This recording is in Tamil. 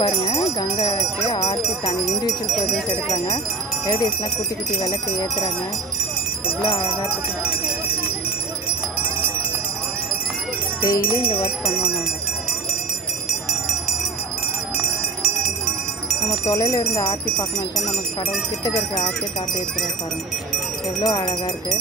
பாருங்கள், கங்கைக்கு ஆர்த்தி தனி இண்டிவிஜுவல் பர்சன்ஸ் எடுக்கிறாங்க. லேடிஸ்லாம் குட்டி குட்டி விளக்கு ஏற்றுறாங்க. எவ்வளோ அழகாக இருக்குது. டெய்லி இந்த ஒர்க் பண்ணுவாங்க அவங்க. நம்ம தொலைவில் இருந்த ஆர்த்தி பார்க்கணுன்னு நமக்கு கடவுள் கிட்டக்க இருக்கிற ஆர்த்தியை காட்டி இருக்கிற பாருங்கள். எவ்வளோ அழகாக இருக்குது.